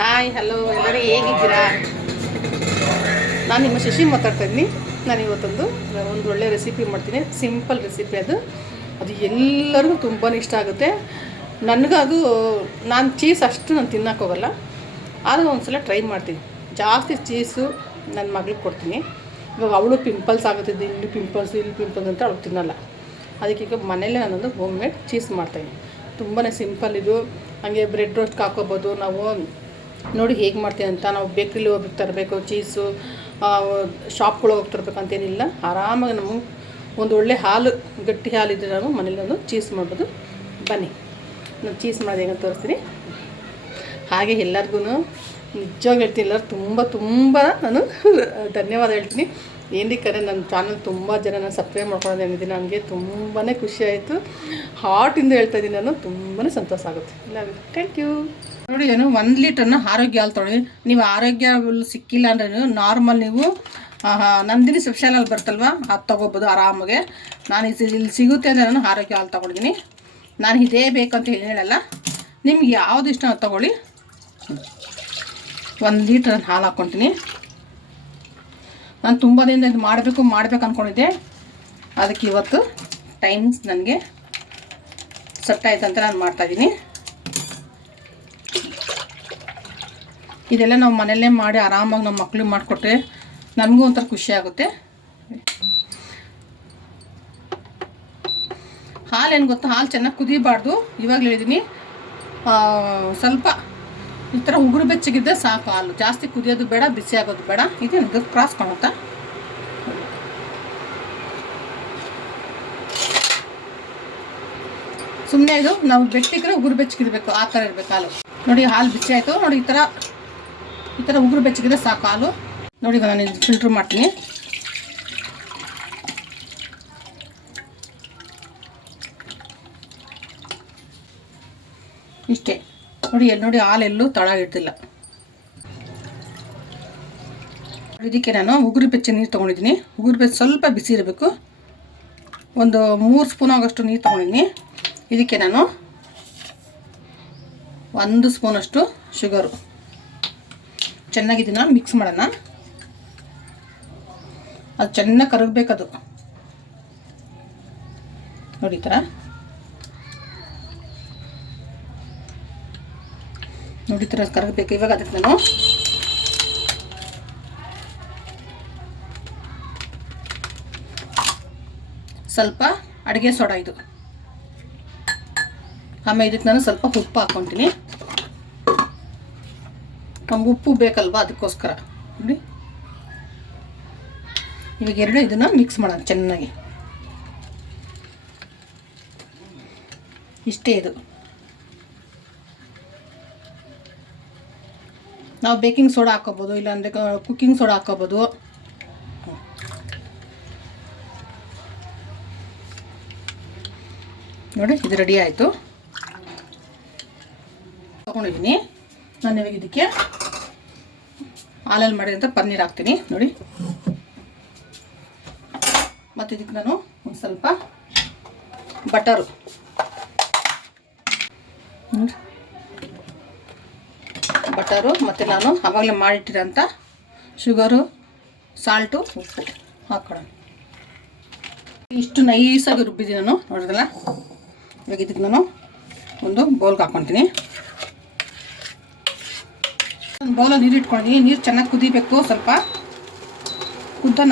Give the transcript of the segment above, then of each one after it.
Hi hello ಎಲ್ಲರೂ ಹೇಗಿದ್ದೀರಾ? ನಾನು ನಿಮ್ಮ ಶಶಿ ಮಾತಾಡ್ತಾ ಇದ್ದೀನಿ. ನಾನು ಇವತ್ತೊಂದು ಒಳ್ಳೆ ರೆಸಿಪಿ ಮಾಡ್ತೀನಿ. ಸಿಂಪಲ್ ರೆಸಿಪಿ ಅದು ಎಲ್ಲರಿಗೂ ತುಂಬಾ ಇಷ್ಟ ಆಗುತ್ತೆ. ನನಗೆ ಅದು ನಾನು ಚೀಸ್ ಅಷ್ಟು ನಾನು ತಿನ್ನೋಕ್ಕೋಗಲ್ಲ, ಆದರೂ ಒಂದು ಸಲ ಟ್ರೈ ಮಾಡ್ತೀನಿ. ಜಾಸ್ತಿ ಚೀಸು ನನ್ನ ಮಗಳಿಗೆ ಕೊಡ್ತೀನಿ. ಇವಾಗ ಅವಳು ಪಿಂಪಲ್ಸ್ ಆಗುತ್ತಿದ್ದು, ಇಲ್ಲಿ ಪಿಂಪಲ್ಸ್ ಅಂತ ಅವಳು ತಿನ್ನಲ್ಲ. ಅದಕ್ಕೆ ಈಗ ಮನೇಲೇ ನಾನೊಂದು ಹೋಮ್ ಮೇಡ್ ಚೀಸ್ ಮಾಡ್ತಾಯಿದ್ದೀನಿ. ತುಂಬಾ ಸಿಂಪಲ್ ಇದು. ಹಾಗೆ ಬ್ರೆಡ್ ರೋಸ್ಟ್ಗೆ ಹಾಕೋಬೋದು ನಾವು. ನೋಡಿ ಹೇಗೆ ಮಾಡ್ತೀನಿ ಅಂತ. ನಾವು ಬೇಕ್ರಿಲಿ ಹೋಗಿ ತರಬೇಕು ಚೀಸು, ಶಾಪ್ಗಳಿಗೆ ಹೋಗಿ ತರಬೇಕಂತೇನಿಲ್ಲ. ಆರಾಮಾಗಿ ನಾವು ಒಂದು ಒಳ್ಳೆ ಹಾಲು, ಗಟ್ಟಿ ಹಾಲಿದ್ರೆ ನಾವು ಮನೇಲಿ ಒಂದು ಚೀಸ್ ಮಾಡ್ಬೋದು. ಬನ್ನಿ ನಾನು ಚೀಸ್ ಮಾಡೋದು ಹೇಗೆ ತೋರಿಸ್ತೀನಿ. ಹಾಗೆ ಎಲ್ಲರಿಗೂ ನಿಜವಾಗಿ ಹೇಳ್ತೀನಿ, ಎಲ್ಲರೂ ತುಂಬ ನಾನು ಧನ್ಯವಾದ ಹೇಳ್ತೀನಿ. ಏನಕ್ಕೆ ನನ್ನ ಚಾನಲ್ ತುಂಬ ಜನ ನಾನು ಸಬ್ಸ್ಕ್ರೈಬ್ ಮಾಡ್ಕೊಳ್ಳೋದು ಏನಿದ್ದೀನಿ, ನನಗೆ ತುಂಬಾ ಖುಷಿ ಆಯಿತು. ಹಾರ್ಟಿಂದ ಹೇಳ್ತಾ ಇದ್ದೀನಿ, ನಾನು ತುಂಬಾ ಸಂತೋಷ ಆಗುತ್ತೆ. ಇಲ್ಲ, ಥ್ಯಾಂಕ್ ಯು. ನೋಡಿ, ಏನು 1 ಲೀಟರ್ನ ಆರೋಗ್ಯ ಹಾಲು ತೊಗೊಳ್ಳಿ. ನೀವು ಆರೋಗ್ಯ ಸಿಕ್ಕಿಲ್ಲ ಅಂದರೆ ನಾರ್ಮಲ್ ನೀವು ನಂದಿನಿ ಸ್ಪೆಷಲಲ್ಲಿ ಬರ್ತಲ್ವ, ಅದು ತೊಗೋಬೋದು ಆರಾಮಾಗೆ. ನಾನು ಇಲ್ಲಿ ಸಿಗುತ್ತೆ ಅಂದರೆ ನಾನು ಆರೋಗ್ಯ ಹಾಲು ತೊಗೊಂಡಿದ್ದೀನಿ. ನಾನು ಇದೇ ಬೇಕಂತ ಹೇಳಲ್ಲ, ನಿಮ್ಗೆ ಯಾವುದು ಇಷ್ಟ ಅದು ತೊಗೊಳ್ಳಿ. 1 ಲೀಟರ್ ಹಾಲು ಹಾಕ್ಕೊತೀನಿ. ನಾನು ತುಂಬ ದಿನದಿಂದ ಇದು ಮಾಡಬೇಕು ಅಂದ್ಕೊಂಡಿದ್ದೆ. ಅದಕ್ಕೆ ಇವತ್ತು ಟೈಮ್ಸ್ ನನಗೆ ಸೆಟ್ ಆಯ್ತು ಅಂತ ನಾನು ಮಾಡ್ತಾಯಿದ್ದೀನಿ. ಇದೆಲ್ಲ ನಾವು ಮನೆಯಲ್ಲೇ ಮಾಡಿ ಆರಾಮಾಗಿ ನಮ್ಮ ಮಕ್ಳಿಗೆ ಮಾಡಿಕೊಟ್ರೆ ನನಗೂ ಒಂಥರ ಖುಷಿ ಆಗುತ್ತೆ. ಹಾಲು ಏನು ಗೊತ್ತಾ, ಹಾಲು ಚೆನ್ನಾಗಿ ಕುದಿಬಾರ್ದು. ಇವಾಗ ಹೇಳಿದ್ದೀನಿ, ಸ್ವಲ್ಪ ಈ ಥರ ಉಗುರು ಬೆಚ್ಚಗಿದ್ದೆ ಸಾಕು. ಹಾಲು ಜಾಸ್ತಿ ಕುದಿಯೋದು ಬೇಡ, ಬಿಸಿ ಆಗೋದು ಬೇಡ. ಇದೇನು ಕ್ರಾಸ್ ಕಾಣುತ್ತಾ? ಸುಮ್ಮನೆ ಇದು ನಾವು ಬೆಟ್ಟಿದ್ರೆ ಉಗುರು ಬೆಚ್ಚಗಿರ್ಬೇಕು, ಆ ಥರ ಇರಬೇಕು ಹಾಲು. ನೋಡಿ, ಹಾಲು ಬಿಸಿ ಆಯಿತು. ನೋಡಿ, ಈ ಥರ ಉಗುರು ಬೆಚ್ಚಗಿದೆ ಸಾಕು ಹಾಲು. ನೋಡಿ, ನಾನು ಫಿಲ್ಟ್ರ್ ಮಾಡ್ತೀನಿ. ಇಷ್ಟೇ ನೋಡಿ ಹಾಲೆಲ್ಲೂ ತಳ ಇಡ್ತಿಲ್ಲ. ಇದಕ್ಕೆ ನಾನು ಉಗುರು ಬೆಚ್ಚ ನೀರು ತೊಗೊಂಡಿದ್ದೀನಿ. ಉಗುರು ಬೆಚ್ಚ ಸ್ವಲ್ಪ ಬಿಸಿ ಇರಬೇಕು. ಒಂದು 3 ಸ್ಪೂನ್ ಆಗೋಷ್ಟು ನೀರು ತೊಗೊಂಡಿದ್ದೀನಿ. ಇದಕ್ಕೆ ನಾನು 1 ಸ್ಪೂನಷ್ಟು ಶುಗರು ಚೆನ್ನಾಗಿ ಇದನ್ನು ಮಿಕ್ಸ್ ಮಾಡೋಣ. ಅದು ಚೆನ್ನಾಗಿ ಕರಗಬೇಕದು. ನೋಡಿ, ಈ ಥರ ನೋಡಿ, ಈ ಥರ ಕರಗಬೇಕು. ಇವಾಗ ಅದಕ್ಕೆ ನಾನು ಸ್ವಲ್ಪ ಅಡುಗೆ ಸೋಡಾ, ಇದು ಆಮೇಲೆ ಇದಕ್ಕೆ ನಾನು ಸ್ವಲ್ಪ ಉಪ್ಪು ಹಾಕ್ಕೊತೀನಿ. ನಮ್ಗೆ ಉಪ್ಪು ಬೇಕಲ್ವಾ, ಅದಕ್ಕೋಸ್ಕರ. ನೋಡಿ, ಇವಾಗ ಎರಡು ಇದನ್ನು ಮಿಕ್ಸ್ ಮಾಡೋಣ ಚೆನ್ನಾಗಿ. ಇಷ್ಟೇ ಇದು. ನಾವು ಬೇಕಿಂಗ್ ಸೋಡಾ ಹಾಕೋಬೋದು, ಇಲ್ಲಾಂದರೆ ಕುಕ್ಕಿಂಗ್ ಸೋಡಾ ಹಾಕೋಬೋದು. ನೋಡಿ, ಇದು ರೆಡಿ ಆಯಿತು. ತೊಗೊಂಡಿದ್ದೀನಿ ನಾನು. ಇವಾಗ ಇದಕ್ಕೆ ಹಾಲಲ್ಲಿ ಮಾಡಿದಂಥ ಪನ್ನೀರ್ ಹಾಕ್ತೀನಿ. ನೋಡಿ, ಮತ್ತು ಇದಕ್ಕೆ ನಾನು ಒಂದು ಸ್ವಲ್ಪ ಬಟರು ಮತ್ತು ನಾನು ಆವಾಗಲೇ ಮಾಡಿಟ್ಟಿರೋಂಥ ಶುಗರು, ಸಾಲ್ಟು, ಉಪ್ಪು ಹಾಕೋಣ. ಇಷ್ಟು ನೈಸಾಗಿ ರುಬ್ಬಿದ್ದೀನಿ ನಾನು, ನೋಡಿದ್ರಲ್ಲ. ಇವಾಗ ಇದಕ್ಕೆ ನಾನು ಒಂದು ಬೌಲ್ಗೆ ಹಾಕ್ಕೊತೀನಿ. ಒಂದು ಬೌಲಲ್ಲಿ ನೀರು ಇಟ್ಕೊಂಡಿದ್ದೀನಿ. ನೀರು ಚೆನ್ನಾಗಿ ಕುದಿಬೇಕು. ಸ್ವಲ್ಪ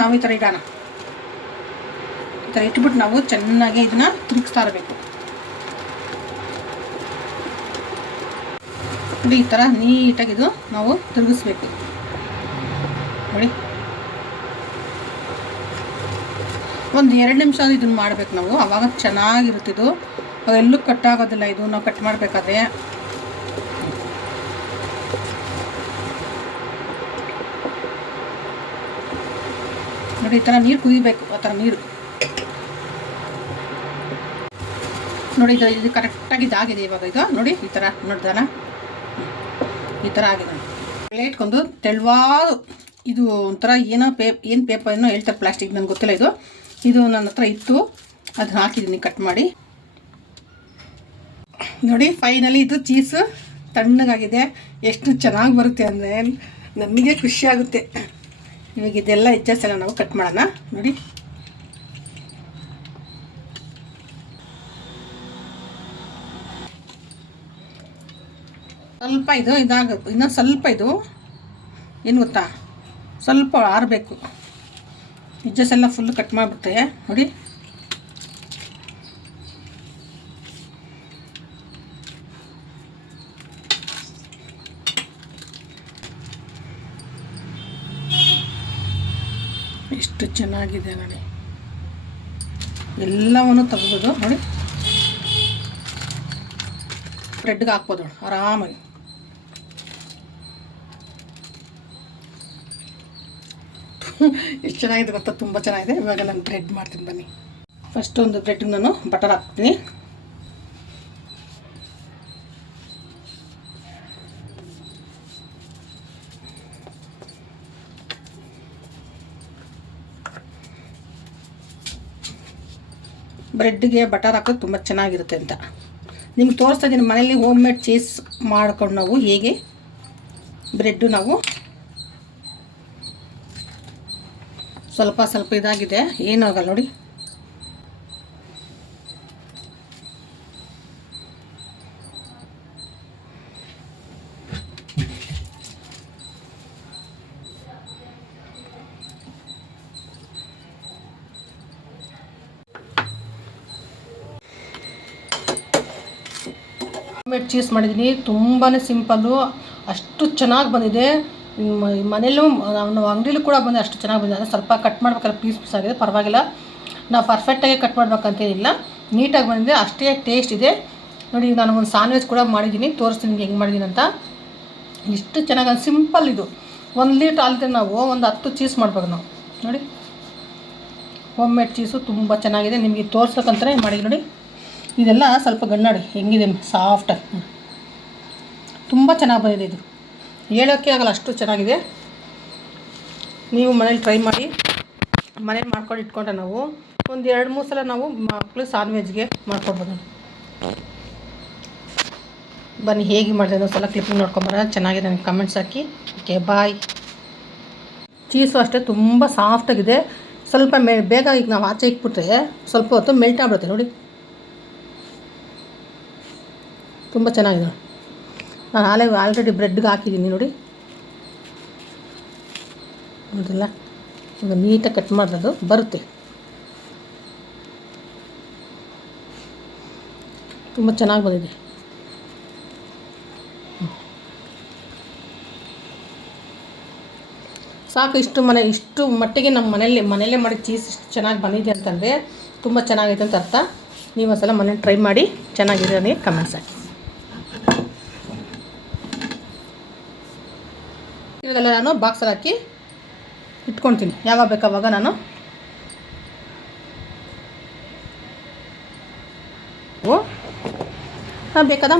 ನಾವು ಈ ಥರ ಇಡೋಣ. ಈ ಥರ ಇಟ್ಬಿಟ್ಟು ನಾವು ಚೆನ್ನಾಗಿ ಇದನ್ನು ತಿರುಗಿಸ್ತಾ ಇರಬೇಕು. ನೋಡಿ, ಈ ಥರ ನೀಟಾಗಿ ಇದು ನಾವು ತಿರುಗಿಸ್ಬೇಕು. ನೋಡಿ, ಒಂದು 2 ನಿಮಿಷ ಇದನ್ನು ಮಾಡಬೇಕು ನಾವು. ಆವಾಗ ಚೆನ್ನಾಗಿರುತ್ತಿದ್ದು, ಎಲ್ಲೂ ಕಟ್ಟಾಗೋದಿಲ್ಲ ಇದು ನಾವು ಕಟ್ ಮಾಡಬೇಕಾದ್ರೆ. ನೋಡಿ, ಈ ಥರ ನೀರು ಕುದಿಬೇಕು. ಆ ಥರ ನೀರು ನೋಡಿ, ಇದು ಕರೆಕ್ಟಾಗಿ ಇದಾಗಿದೆ. ಇವಾಗ ಇದು ನೋಡಿ, ಈ ಥರ ನೋಡ್ದಾನ, ಈ ಥರ ಆಗಿದೆ. ಪ್ಲೇಟ್ಗೊಂದು ತೆಳುವಾದ ಇದು ಒಂಥರ ಏನು ಪೇಪರ್ ಏನೋ ಹೇಳ್ತಾರೆ, ಪ್ಲಾಸ್ಟಿಕ್, ನನಗೆ ಗೊತ್ತಿಲ್ಲ. ಇದು ನನ್ನ ಹತ್ರ ಇತ್ತು, ಅದನ್ನ ಹಾಕಿದ್ದೀನಿ ಕಟ್ ಮಾಡಿ. ನೋಡಿ, ಫೈನಲಿ ಇದು ಚೀಸ್ ತಣ್ಣಗಾಗಿದೆ. ಎಷ್ಟು ಚೆನ್ನಾಗಿ ಬರುತ್ತೆ ಅಂದರೆ ನಮಗೆ ಖುಷಿಯಾಗುತ್ತೆ. ಇವಾಗ ಇದೆಲ್ಲ ಎಡ್ಜಸ್ ಎಲ್ಲ ನಾವು ಕಟ್ ಮಾಡೋಣ. ನೋಡಿ, ಸ್ವಲ್ಪ ಇದಾಗುತ್ತೆ. ಇನ್ನೊಂದು ಸ್ವಲ್ಪ ಏನು ಗೊತ್ತಾ, ಸ್ವಲ್ಪ ಆರಬೇಕು. ಎಡ್ಜಸ್ ಎಲ್ಲ ಫುಲ್ ಕಟ್ ಮಾಡಿಬಿಡ್ತೆ. ನೋಡಿ, ಎಷ್ಟು ಚೆನ್ನಾಗಿದೆ ನೋಡಿ. ಎಲ್ಲವನ್ನು ತೆಗ್ಬೋದು. ನೋಡಿ, ಬ್ರೆಡ್ಗೆ ಹಾಕ್ಬೋದು ಆರಾಮಾಗಿ. ಎಷ್ಟು ಚೆನ್ನಾಗಿದೆ ಗೊತ್ತಾ, ತುಂಬ ಚೆನ್ನಾಗಿದೆ. ಇವಾಗ ನಾನು ಬ್ರೆಡ್ ಮಾಡ್ತೀನಿ ಬನ್ನಿ. ಫಸ್ಟ್ ಒಂದು ಬ್ರೆಡ್ಗೆ ನಾನು ಬಟರ್ ಹಾಕ್ತೀನಿ. ಬ್ರೆಡ್ಗೆ ಬಟರ್ ಹಾಕೋದು ತುಂಬ ಚೆನ್ನಾಗಿರುತ್ತೆ ಅಂತ ನಿಮ್ಗೆ ತೋರಿಸ್ತಾ ಇದ್ದೀನಿ. ಮನೇಲಿ ಹೋಮ್ ಮೇಡ್ ಚೀಸ್ ಮಾಡ್ಕೊಂಡು ನಾವು ಹೇಗೆ ಬ್ರೆಡ್ಡು ನಾವು ಸ್ವಲ್ಪ ಸ್ವಲ್ಪ ಇದಾಗಿದೆ, ಏನೂ ಆಗಲ್ಲ ನೋಡಿ. ಮೇಡ್ ಚೀಸ್ ಮಾಡಿದ್ದೀನಿ. ತುಂಬಾ ಸಿಂಪಲ್ಲು, ಅಷ್ಟು ಚೆನ್ನಾಗಿ ಬಂದಿದೆ. ಮನೆಯಲ್ಲೂ ನಾವು ಅಂಗಡಿಲೂ ಕೂಡ ಬಂದು ಅಷ್ಟು ಚೆನ್ನಾಗಿ ಬಂದಿದೆ. ಸ್ವಲ್ಪ ಕಟ್ ಮಾಡ್ಬೇಕಲ್ಲ, ಪೀಸ್ ಆಗಿದೆ, ಪರವಾಗಿಲ್ಲ. ನಾವು ಪರ್ಫೆಕ್ಟಾಗಿ ಕಟ್ ಮಾಡ್ಬೇಕಂತೇನಿಲ್ಲ, ನೀಟಾಗಿ ಬಂದಿದೆ, ಅಷ್ಟೇ ಟೇಸ್ಟ್ ಇದೆ. ನೋಡಿ, ನಾನು ಒಂದು ಸ್ಯಾಂಡ್ವಿಚ್ ಕೂಡ ಮಾಡಿದ್ದೀನಿ, ತೋರಿಸ್ತೀನಿ ನಿಮಗೆ ಹೆಂಗೆ ಮಾಡಿದ್ದೀನಿ ಅಂತ. ಇಷ್ಟು ಚೆನ್ನಾಗಿ ಸಿಂಪಲ್ ಇದು. 1 ಲೀಟ್ರ್ ಹಾಲಿಗೆ ನಾವು ಒಂದು 10 ಚೀಸ್ ಮಾಡ್ಬೇಕು ನಾವು. ನೋಡಿ, ಹೋಮ್ ಮೇಡ್ ಚೀಸು ತುಂಬ ಚೆನ್ನಾಗಿದೆ. ನಿಮಗೆ ತೋರಿಸ್ಬೇಕಂತಲೇ ಮಾಡಿದ್ದೀನಿ. ನೋಡಿ, ಇದೆಲ್ಲ ಸ್ವಲ್ಪ ಗಣ್ಣಾಡಿ ಹೆಂಗಿದೆ, ಸಾಫ್ಟಾಗಿ ತುಂಬ ಚೆನ್ನಾಗಿ ಬಂದಿದೆ. ಇದು ಹೇಳೋಕ್ಕೆ ಆಗಲ್ಲ, ಅಷ್ಟು ಚೆನ್ನಾಗಿದೆ. ನೀವು ಮನೇಲಿ ಟ್ರೈ ಮಾಡಿ. ಮನೇಲಿ ಮಾಡ್ಕೊಂಡು ಇಟ್ಕೊಂಡ್ರೆ ನಾವು ಒಂದು 2-3 ಸಲ ನಾವು ಮಕ್ಕಳು ಸ್ಯಾಂಡ್ವಿಚ್ಗೆ ಮಾಡ್ಕೊಡ್ಬೋದು. ಬನ್ನಿ ಹೇಗೆ ಮಾಡಿದೆ ಒಂದು ಸಲ ಕ್ಲಿಪ್ಪಿಂಗ್ ನೋಡ್ಕೊಂಬರೋಣ. ಚೆನ್ನಾಗಿದೆ, ನನಗೆ ಕಮೆಂಟ್ಸ್ ಹಾಕಿ. ಓಕೆ, ಬಾಯ್. ಚೀಸು ಅಷ್ಟೇ ತುಂಬ ಸಾಫ್ಟಾಗಿದೆ. ಸ್ವಲ್ಪ ಬೇಗ ಈಗ ನಾವು ಆಚೆ ಇಟ್ಬಿಟ್ರೆ ಸ್ವಲ್ಪ ಹೊತ್ತು ಮೆಲ್ಟ್ ಆಗ್ಬಿಡುತ್ತೆ. ನೋಡಿ, ತುಂಬ ಚೆನ್ನಾಗಿದೆ. ನಾನು ಆಲ್ರೆಡಿ ಬ್ರೆಡ್ಗೆ ಹಾಕಿದ್ದೀನಿ ನೋಡಿ. ನೋಡಿಲ್ಲ, ಈಗ ನೀಟಾಗಿ ಕಟ್ ಮಾಡೋದು ಬರುತ್ತೆ. ತುಂಬ ಚೆನ್ನಾಗಿ ಬಂದಿದೆ. ಸಾಕು, ಇಷ್ಟು ಮಟ್ಟಿಗೆ ನಮ್ಮ ಮನೆಯಲ್ಲೇ ಮಾಡಿ ಚೀಸ್ ಇಷ್ಟು ಚೆನ್ನಾಗಿ ಬಂದಿದೆ ಅಂತಂದರೆ ತುಂಬ ಚೆನ್ನಾಗಿದೆ ಅಂತ ಅರ್ಥ. ನೀವು ಒಂದು ಸಲ ಮನೇಲಿ ಟ್ರೈ ಮಾಡಿ, ಚೆನ್ನಾಗಿದೆ ನನಗೆ ಕಮೆಂಟ್ಸ್ ಹಾಕಿ. ಇವಾಗೆಲ್ಲ ನಾನು ಬಾಕ್ಸಲ್ಲಿ ಹಾಕಿ ಇಟ್ಕೊಳ್ತೀನಿ. ಯಾವಾಗ ಬೇಕಾವಾಗ ನಾನು ಬೇಕಾದ